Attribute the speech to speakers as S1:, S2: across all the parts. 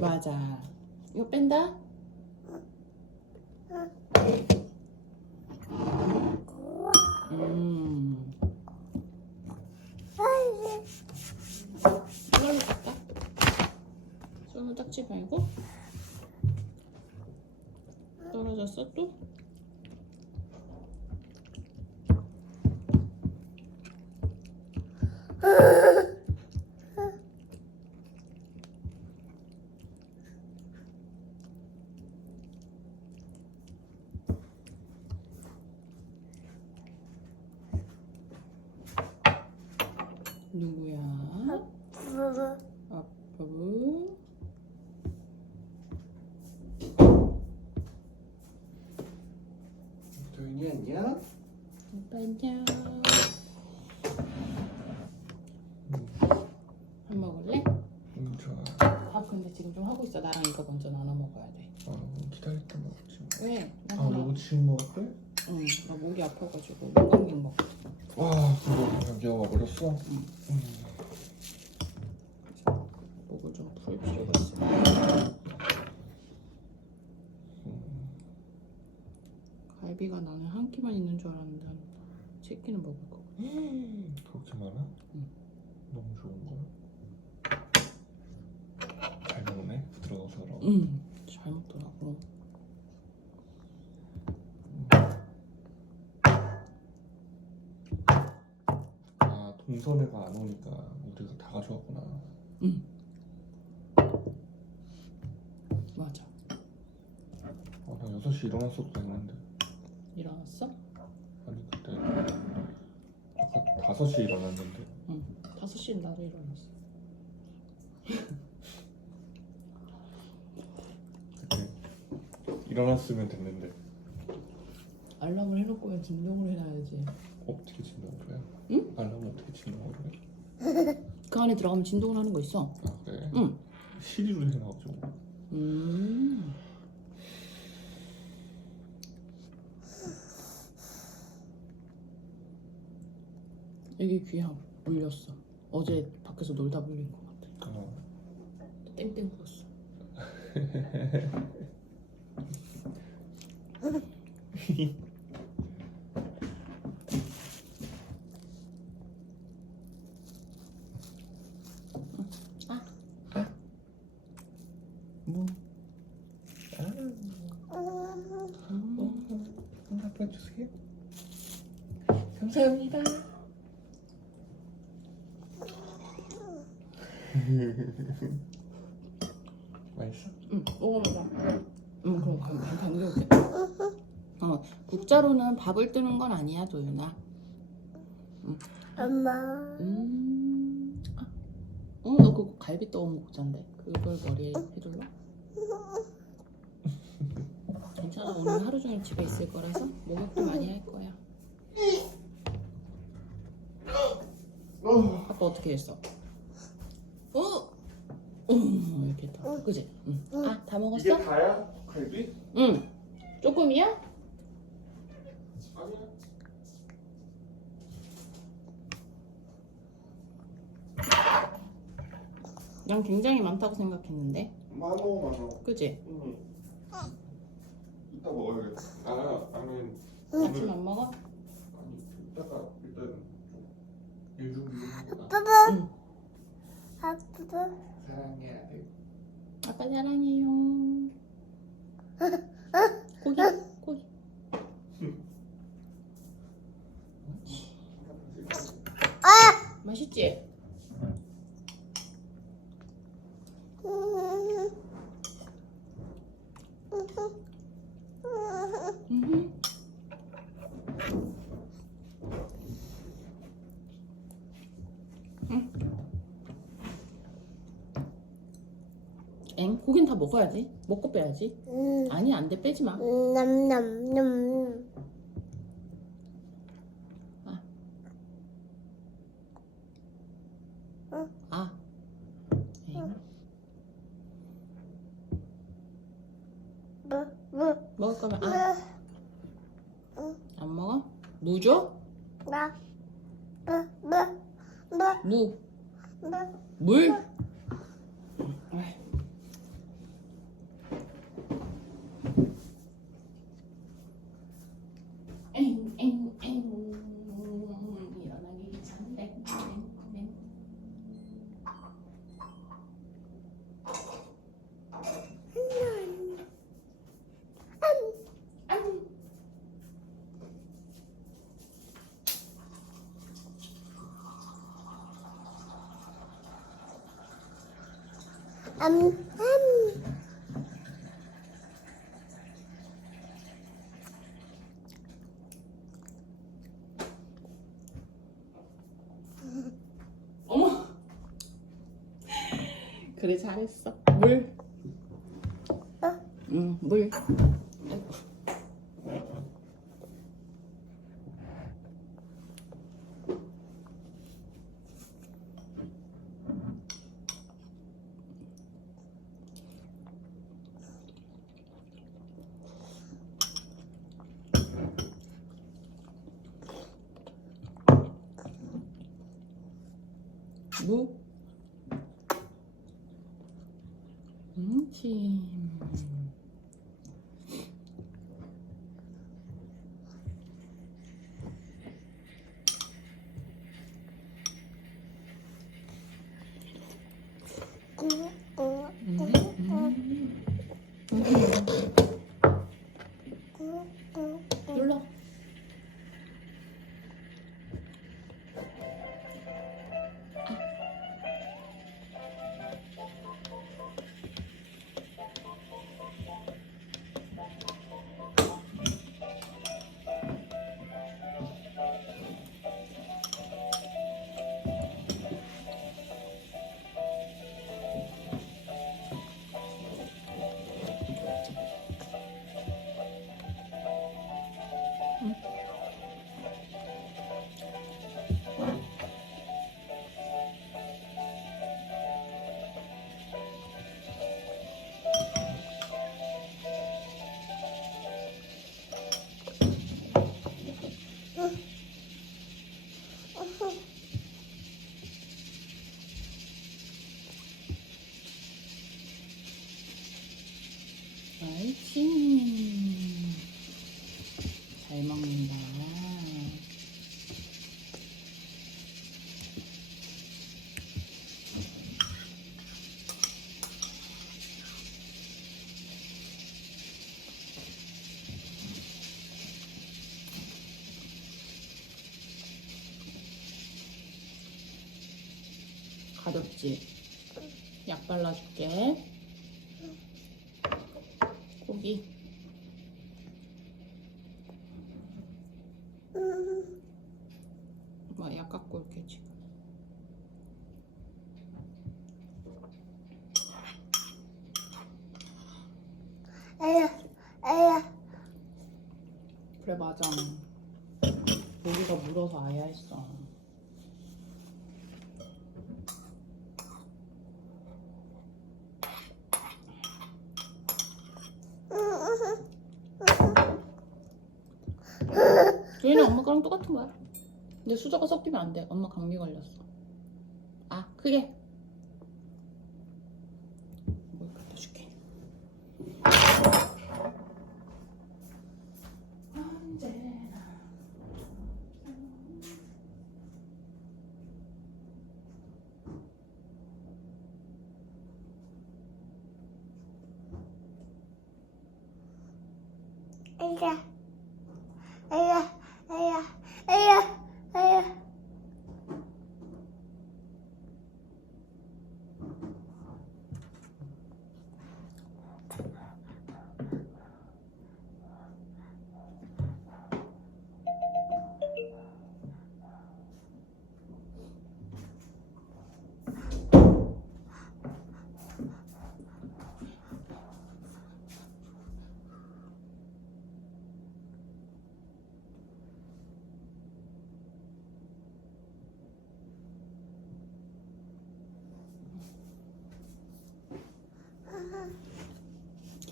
S1: 맞아. 이거 뺀다. 음. 이걸로 갈까? 손을 닦지 말고. 떨어졌어 또? 누구야? 아빠부.
S2: 도윤이 안녕?
S1: 아빠 안녕. 밥 먹을래?
S2: 응 좋아
S1: 밥 근데 지금 좀 하고 있어. 나랑 이거 먼저 나눠 먹어야 돼.
S2: 아 기다렸다 먹지
S1: 왜?
S2: 아
S1: 나 나,
S2: 너무 지금 먹을래?
S1: 응, 나 목이 아파가지고 목감기 먹어.
S2: 와 그거 여기가 와버렸어?
S1: 응.
S2: 음.
S1: 목을 좀 풀 필요가 있어. 갈비가 나는 한 끼만 있는 줄 알았는데 세 끼는 먹을 거.
S2: 그렇게 많아?
S1: 응.
S2: 너무 좋은 거야 잘 먹네 부드러워서 그럼
S1: 응, 잘 먹더라고.
S2: 아 동선애가 안 오니까 우리가 다 가져왔구나
S1: 맞아.
S2: 아나 6시 일어났어도 됐는데
S1: 일어났어?
S2: 아니 그때 아까 5시에 일어났는데
S1: 응. 5시에 나도 일어났어.
S2: 그때 일어났으면 됐는데
S1: 알람을 해놓고 진동을 해놔야지.
S2: 어떻게 진동을 해?
S1: 응?
S2: 알람 어떻게 진동을 해?
S1: 그 안에 들어가면 진동을 하는 거 있어.
S2: 아 그래?
S1: 응.
S2: 시리로 해놔가지고
S1: 음. 여기 귀향 울렸어. 어제 밖에서 놀다 불린 것 같아.
S2: 어.
S1: 땡땡 부었어.
S2: 뭐? 아,
S1: 음.
S2: 어, 아빠 주세요. 감사합니다. 맛있어?
S1: 응, 먹어봐봐. 응, 그럼 감, 감, 감겨올게. 어, 국자로는 밥을 뜨는 건 아니야, 도윤아.
S3: 엄마.
S1: 음. 아. 어, 너 그거 갈비 떠온 국자인데. 그걸 머리에 해둘러? 괜찮아, 오늘 하루 종일 집에 있을 거라서 목욕도 많이 할 거야. 아빠 어떻게 했어? 어? 음, 이렇게 다. 그지? 응. 아, 다 먹었어?
S2: 다야? 갈비?
S1: 응. 조금이야?
S2: 아니야.
S1: 양 굉장히 많다고 생각했는데.
S2: 많어 많어.
S1: 그지?
S2: 응. 이따 먹어야겠다. 아 아니면
S1: 아침 안 먹어?
S2: 아니 이따가 일단 일좀 먹어.
S3: 아빠.
S1: 응.
S3: 아빠.
S2: 사랑해야 돼.
S1: 아빠 사랑해요. 고기, 고기. 맛있지? 음. 엥? 고긴 다 먹고 빼야지.
S3: 음.
S1: 아니 안 돼 빼지 마.
S3: 남남남.
S1: 아. 엥.
S3: 뭐 뭐.
S1: 먹을 거면 아. 안 먹어? 무 줘?
S3: 나.
S1: 무.
S3: 뭐,
S1: 물. 아이. 엥엥엥 일어나기 전에
S3: 음, 음.
S1: 어머 그래 잘했어 물
S3: 어?
S1: 응, 물. 무. 음 가볍지? 약 발라줄게. 고기.
S3: 음.
S1: 뭐, 약 갖고 올게, 지금.
S3: 에야, 에야.
S1: 그래, 맞아. 고기가 물어서 아야 했어. 저희는 엄마 거랑 똑같은 거야. 근데 수저가 섞이면 안 돼. 엄마 감기 걸렸어. 아, 크게. 뭘 갖다 줄게. 언제나.
S3: 에야, 에야, 에야, 에야, 에야.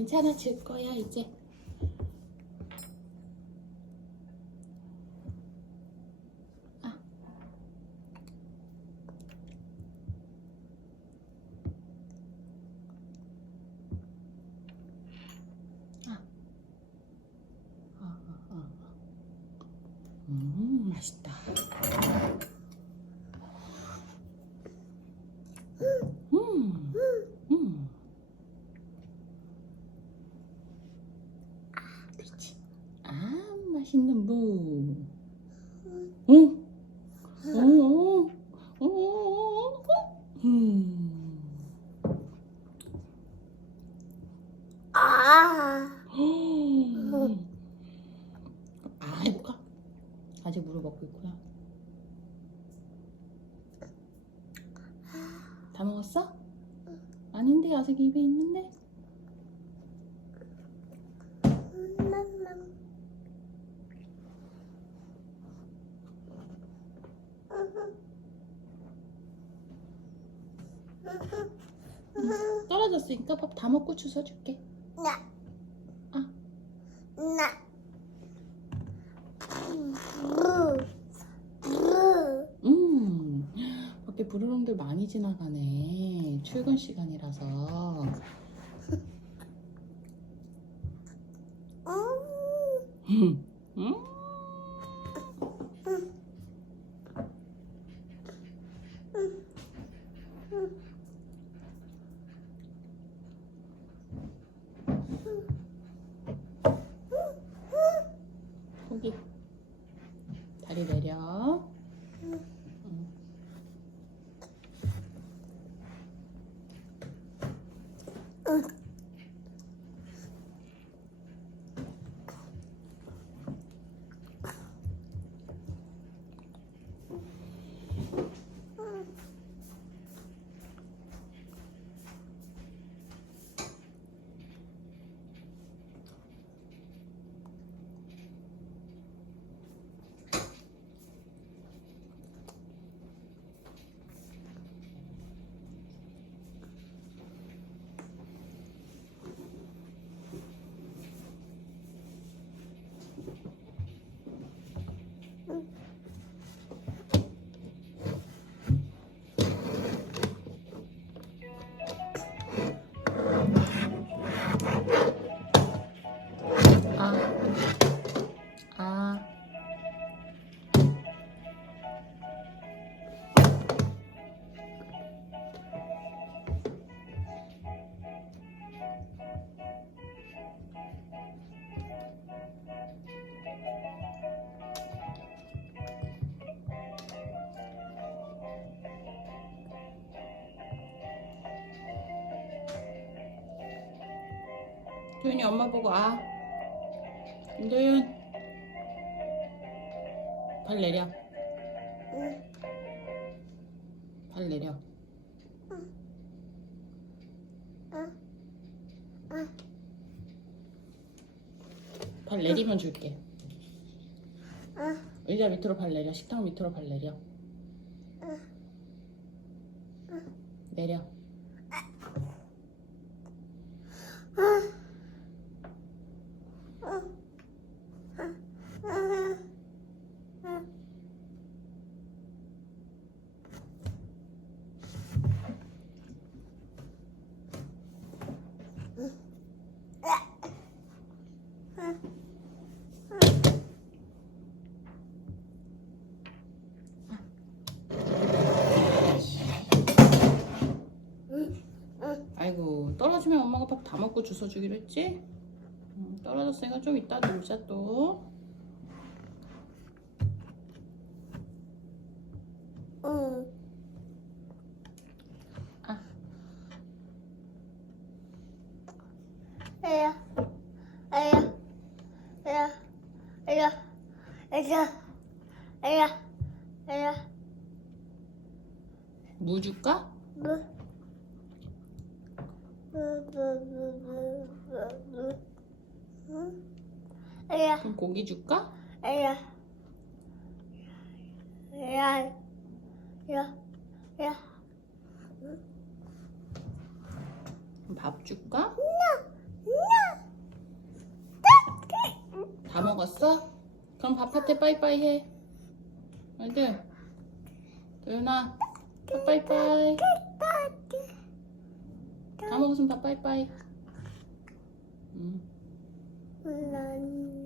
S1: 괜찮아질 거야, 이제. 아. 맛있다. 음, 음. 그렇지. 아, 맛있는 무. 어? 어? 어? 어? 어? 어? 음.
S3: 아.
S1: 아, 해볼까? 아직 물을 먹고 있구나. 다 먹었어? 아닌데 아직 입에 있는데? 떨어졌으니까 밥 다 먹고 주워줄게.
S3: 나.
S1: 아.
S3: 나.
S1: 음, 밖에 부르릉들 많이 지나가네. 출근 시간이라서.
S3: 음.
S1: 음, 음. 거기 다리 내려. 음.
S3: 응.
S1: 도윤이 엄마 보고 아. 김도윤. 발 내려.
S3: 응.
S1: 발 내려. 발 내리면 줄게.
S3: 응.
S1: 의자 밑으로 발 내려. 식탁 밑으로 발 내려. 내려. 아이고 떨어지면 엄마가 밥 다 먹고 주워 주기로 했지? 음, 떨어졌으니까 좀 이따 놀자 또.
S3: 응.
S1: 아.
S3: 에야. 에야. 에야. 에야. 에야.
S1: 무 줄까?
S3: 무. 무무무무무무 응? 에야.
S1: 그럼 고기 줄까?
S3: 에야. 에 야. 야. 야.
S1: 밥 줄까? 다 먹었어? 그럼 밥한테 빠이빠이 해. 애들. 도윤아, 밥 빠이빠이. 다 먹었으면 다 빠이빠이. 음.
S3: 난